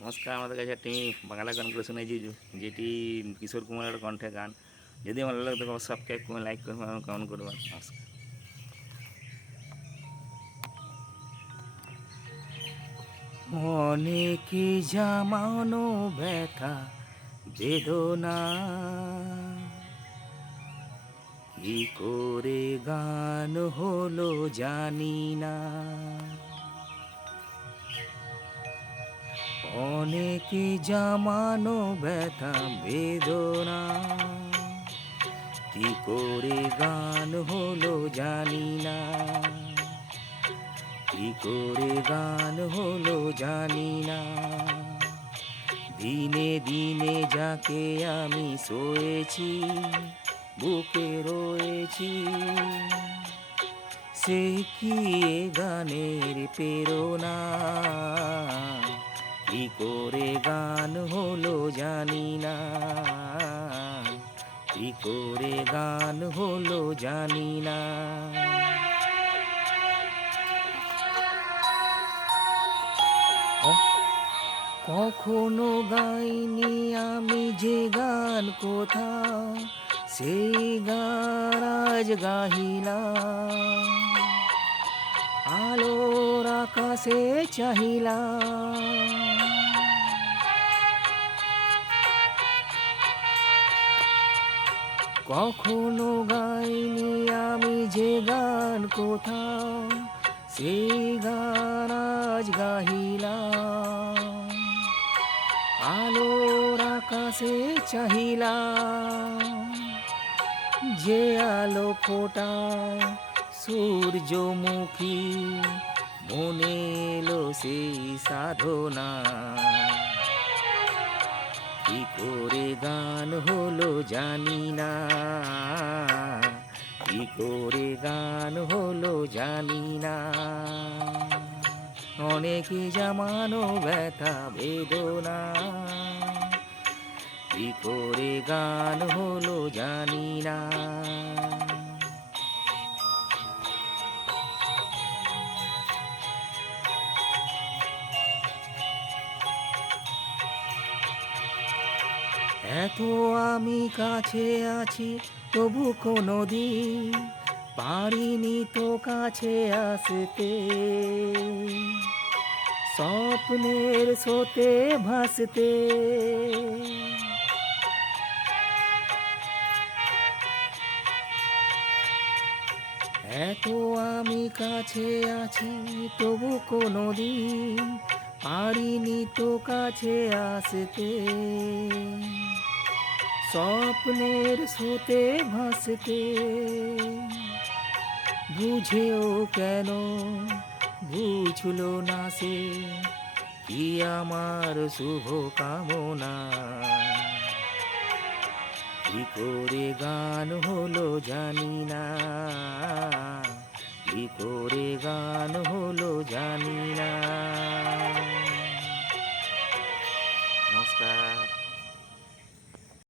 নমস্কার, আমাদের কাছে একটি বাংলা গান করে শুনেছি যেটি কিশোর কুমারের কণ্ঠে গান। যদি আমার ভালো লাগে তবে সাবস্ক্রাইব করবেন, লাইক করবেন এবং কমেন্ট করবেন। নমস্কার। অনেকে জামানো ব্যথা বেদনা কি করে গান হলো জানি না। অনেকে জামানো ব্যথা বেদনা কি করে গান হলো জানি না। কি করে গান হলো জানি না। দিনে দিনে যাকে আমি শোয়েছি বুকে রয়েছি, সে কি এ গানের প্রেরণা। কি করে গান হলো জানি না। কি করে গান হলো জানি না। কখনো গাইনি আমি যে গান কোথাও, সেই গান আজ গাহিলাম। আলোর আকাশে চাহিলাম। কখনো গাইনি আমি যে গান কোথাও, সেই গান আজ গাহিলাম। আলোর আকাশে চাহিলাম। যে আলো ফোটায় সূর্যমুখী, মনে এলো সেই সাধনা। কি করে গান হলো জানি না। কি করে গান হলো জানি না। অনেকে জামানো ব্যথা বেদনা কি করে গান হলো জানি না। এত আমি কাছে আছি তবু কোনো দিন পারিনি তো কাছে আসতে। স্বপ্নের স্রোতে ভাসতে। এত আমি কাছে আছি তবু কোনো দিন পারিনি তো কাছে আসতে। স্বপ্নের স্রোতে ভাসতে। বুঝেও কেন বুঝলো না সে কি আমার শুভ কামনা। কি করে গান হলো জানি না। কি করে গান হলো জানি না। নমস্কার।